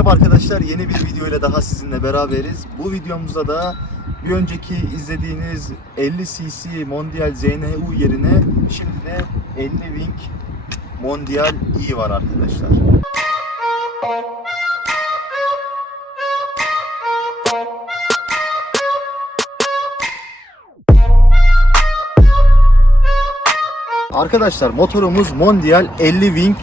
Merhaba arkadaşlar. Yeni bir video ile daha sizinle beraberiz. Bu videomuzda da bir önceki izlediğiniz 50 cc Mondial ZNU yerine şimdi de 50 Wing Mondial i var arkadaşlar. Arkadaşlar motorumuz Mondial 50 Wing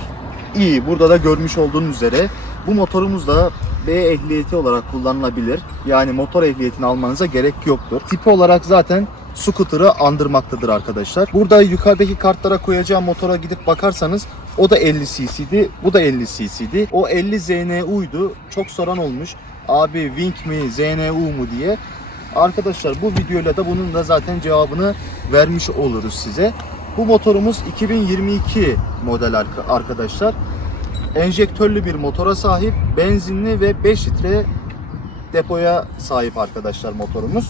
i. Burada da görmüş olduğunuz üzere bu motorumuz da B ehliyeti olarak kullanılabilir. Yani motor ehliyetini almanıza gerek yoktur. Tipi olarak zaten scooter'ı andırmaktadır arkadaşlar. Burada yukarıdaki kartlara koyacağım motora gidip bakarsanız o da 50 cc'di. Bu da 50 cc'di. O 50 ZNU'ydu. Çok soran olmuş. Abi Wing mi ZNU mu diye. Arkadaşlar bu videoyla da bunun da zaten cevabını vermiş oluruz size. Bu motorumuz 2022 model arka- arkadaşlar. Enjektörlü bir motora sahip, benzinli ve 5 litre depoya sahip arkadaşlar motorumuz.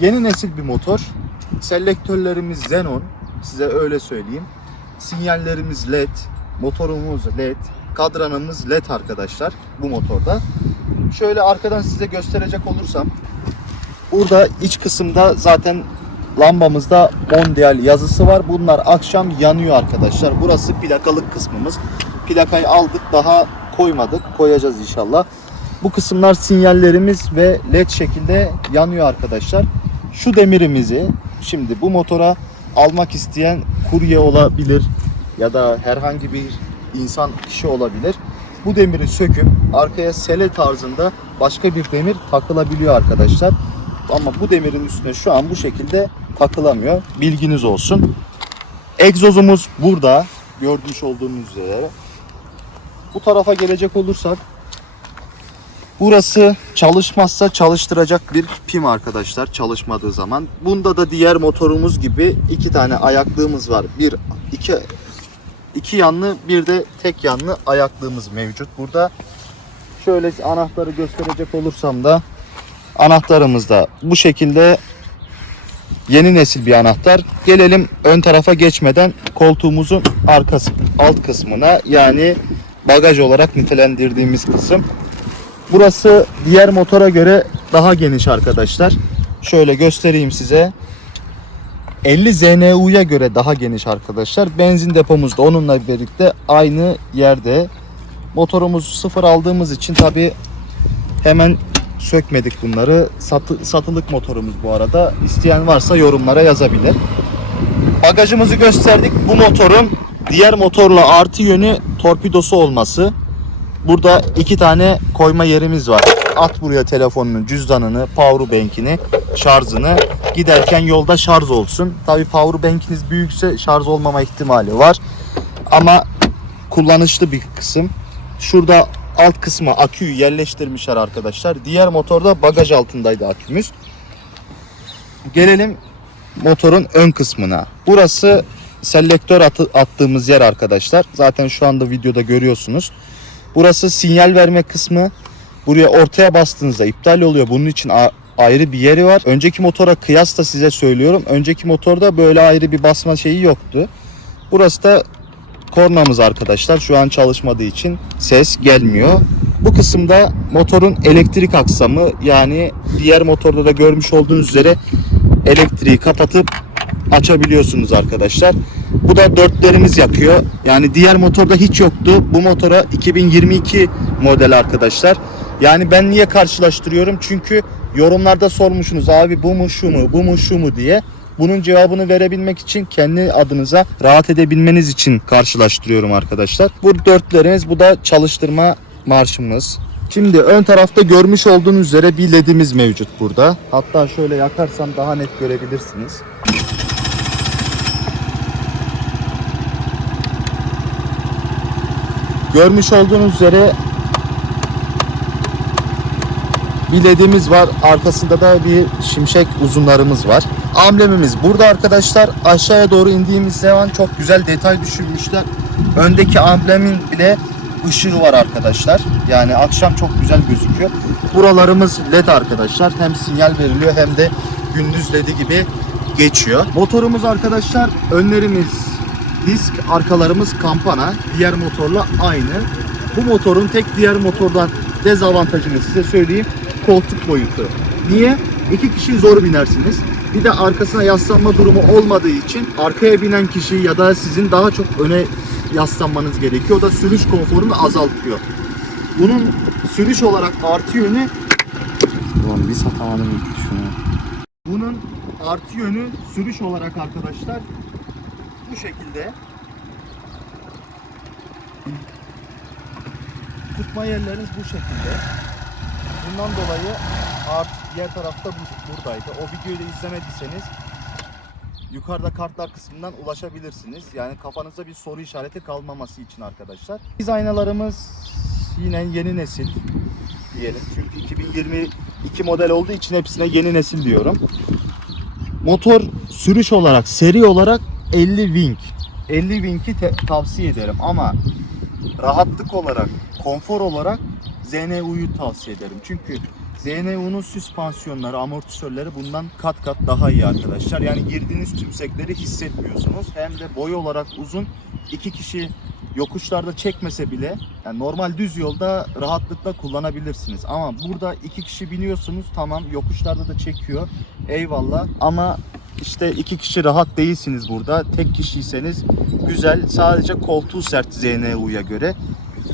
Yeni nesil bir motor. Selektörlerimiz Xenon, size öyle söyleyeyim. Sinyallerimiz LED, motorumuz LED, kadranımız LED arkadaşlar bu motorda. Şöyle arkadan size gösterecek olursam Burada iç kısımda zaten lambamızda Mondial yazısı var. Bunlar akşam yanıyor arkadaşlar. Burası plakalık kısmımız. Plakayı aldık daha koymadık. Koyacağız inşallah. Bu kısımlar sinyallerimiz ve led şekilde yanıyor arkadaşlar. Şu demirimizi şimdi bu motora almak isteyen kurye olabilir ya da herhangi bir insan kişi olabilir. Bu demiri söküp arkaya sele tarzında başka bir demir takılabiliyor arkadaşlar. Ama bu demirin üstüne şu an bu şekilde takılamıyor. Bilginiz olsun. Egzozumuz burada. Görmüş olduğunuz üzere. Bu tarafa gelecek olursak Burası çalışmazsa çalıştıracak bir pim arkadaşlar çalışmadığı zaman. Bunda da diğer motorumuz gibi iki tane ayaklığımız var. Bir, iki, iki yanlı bir de tek yanlı ayaklığımız mevcut burada. Şöyle anahtarı gösterecek olursam da anahtarımız da bu şekilde yeni nesil bir anahtar. Gelelim ön tarafa geçmeden koltuğumuzun arkası alt kısmına yani bagaj olarak nitelendirdiğimiz kısım. Burası diğer motora göre daha geniş arkadaşlar. Şöyle göstereyim size. 50 ZNU'ya göre daha geniş arkadaşlar. Benzin depomuz da onunla birlikte aynı yerde. Motorumuz sıfır aldığımız için tabi hemen sökmedik bunları. Satı, satılık motorumuz bu arada. İsteyen varsa yorumlara yazabilir. Bagajımızı gösterdik. Bu motorun diğer motorla artı yönü torpidosu olması. Burada iki tane koyma yerimiz var. At buraya telefonunu, cüzdanını, powerbank'ini, şarjını. Giderken yolda şarj olsun. Tabi powerbank'iniz büyükse şarj olmama ihtimali var. Ama kullanışlı bir kısım. Şurada alt kısma aküyü yerleştirmişler arkadaşlar. Diğer motorda bagaj altındaydı akümüz. Gelelim motorun ön kısmına. Burası selektör atı, attığımız yer arkadaşlar. Zaten şu anda videoda görüyorsunuz. Burası sinyal verme kısmı. Buraya ortaya bastığınızda iptal oluyor. Bunun için ayrı bir yeri var. Önceki motora kıyasla size söylüyorum. Önceki motorda böyle ayrı bir basma şeyi yoktu. Burası da kornamız arkadaşlar. Şu an çalışmadığı için ses gelmiyor. Bu kısımda motorun elektrik aksamı yani diğer motorda da görmüş olduğunuz üzere elektriği kapatıp açabiliyorsunuz arkadaşlar. Bu da dörtlerimiz yakıyor. Yani diğer motorda hiç yoktu. Bu motora 2022 model arkadaşlar. Yani ben niye karşılaştırıyorum? Çünkü yorumlarda sormuşsunuz abi bu mu şu mu bu mu şu mu diye. Bunun cevabını verebilmek için kendi adınıza rahat edebilmeniz için karşılaştırıyorum arkadaşlar. Bu dörtlerimiz bu da çalıştırma marşımız. Şimdi ön tarafta görmüş olduğunuz üzere bir ledimiz mevcut burada. Hatta şöyle yakarsam daha net görebilirsiniz. Görmüş olduğunuz üzere bir ledimiz var. Arkasında da bir şimşek uzunlarımız var. Amblemimiz burada arkadaşlar. Aşağıya doğru indiğimiz zaman çok güzel detay düşünmüşler. Öndeki amblemin bile ışığı var arkadaşlar. Yani akşam çok güzel gözüküyor. Buralarımız led arkadaşlar. Hem sinyal veriliyor hem de gündüz ledi gibi geçiyor. Motorumuz arkadaşlar önlerimiz disk, arkalarımız kampana. Diğer motorla aynı. Bu motorun tek diğer motordan dezavantajını size söyleyeyim. Koltuk boyutu. Niye? İki kişi zor binersiniz. Bir de arkasına yaslanma durumu olmadığı için arkaya binen kişi ya da sizin daha çok öne yaslanmanız gerekiyor. O da sürüş konforunu azaltıyor. Bunun sürüş olarak artı yönü Ulan bir satamadım şunu. bunun artı yönü sürüş olarak arkadaşlar bu şekilde. Tutma yerleriniz bu şekilde. Bundan dolayı art diğer tarafta bu- buradaydı. O videoyu da izlemediyseniz yukarıda kartlar kısmından ulaşabilirsiniz. Yani kafanızda bir soru işareti kalmaması için arkadaşlar. Biz aynalarımız yine yeni nesil diyelim. Çünkü 2022 model olduğu için hepsine yeni nesil diyorum. Motor sürüş olarak, seri olarak 50 Wing. 50 Wing'i tavsiye ederim ama rahatlık olarak, konfor olarak ZNU'yu tavsiye ederim. Çünkü ZNU'nun süspansiyonları, amortisörleri bundan kat kat daha iyi arkadaşlar. Yani girdiğiniz tümsekleri hissetmiyorsunuz. Hem de boy olarak uzun. iki kişi yokuşlarda çekmese bile yani normal düz yolda rahatlıkla kullanabilirsiniz. Ama burada iki kişi biniyorsunuz tamam yokuşlarda da çekiyor. Eyvallah ama işte iki kişi rahat değilsiniz burada. Tek kişiyseniz güzel. Sadece koltuğu sert ZNU'ya göre.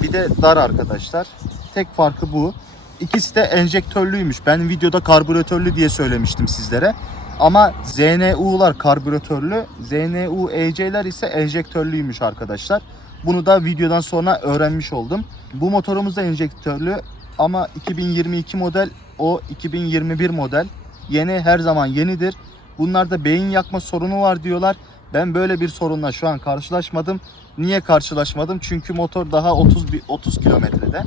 Bir de dar arkadaşlar. Tek farkı bu. İkisi de enjektörlüymüş. Ben videoda karbüratörlü diye söylemiştim sizlere. Ama ZNU'lar karbüratörlü, ZNU EC'ler ise enjektörlüymüş arkadaşlar. Bunu da videodan sonra öğrenmiş oldum. Bu motorumuz da enjektörlü ama 2022 model, o 2021 model. Yeni her zaman yenidir. Bunlarda beyin yakma sorunu var diyorlar. Ben böyle bir sorunla şu an karşılaşmadım. Niye karşılaşmadım? Çünkü motor daha 30 bi- 30 kilometrede.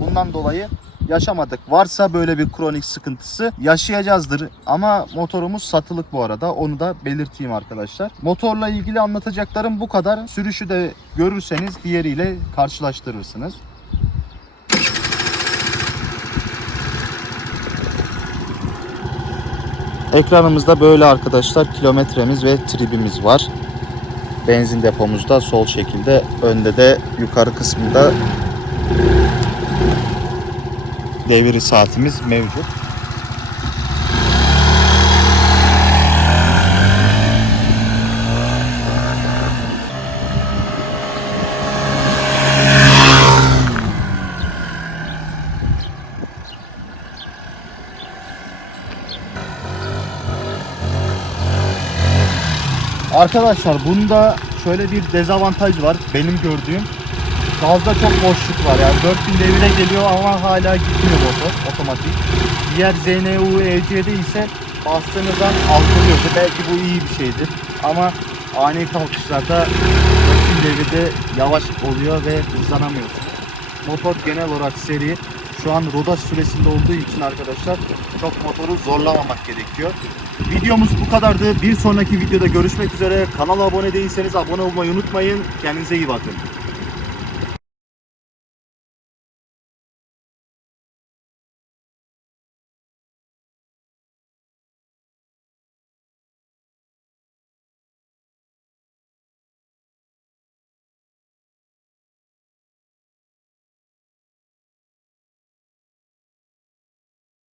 Bundan dolayı yaşamadık. Varsa böyle bir kronik sıkıntısı yaşayacağızdır. Ama motorumuz satılık bu arada. Onu da belirteyim arkadaşlar. Motorla ilgili anlatacaklarım bu kadar. Sürüşü de görürseniz diğeriyle karşılaştırırsınız. Ekranımızda böyle arkadaşlar kilometremiz ve tribimiz var. Benzin depomuzda sol şekilde önde de yukarı kısmında devir saatimiz mevcut. Arkadaşlar bunda şöyle bir dezavantaj var benim gördüğüm. Gazda çok boşluk var yani 4000 devire geliyor ama hala gitmiyor motor otomatik. Diğer ZNU EC'de ise bastığınız an. Belki bu iyi bir şeydir. Ama ani kalkışlarda 4000 devirde yavaş oluyor ve hızlanamıyorsunuz. Motor genel olarak seri. Şu an rodaş süresinde olduğu için arkadaşlar çok motoru zorlamamak gerekiyor. Videomuz bu kadardı. Bir sonraki videoda görüşmek üzere. Kanala abone değilseniz abone olmayı unutmayın. Kendinize iyi bakın.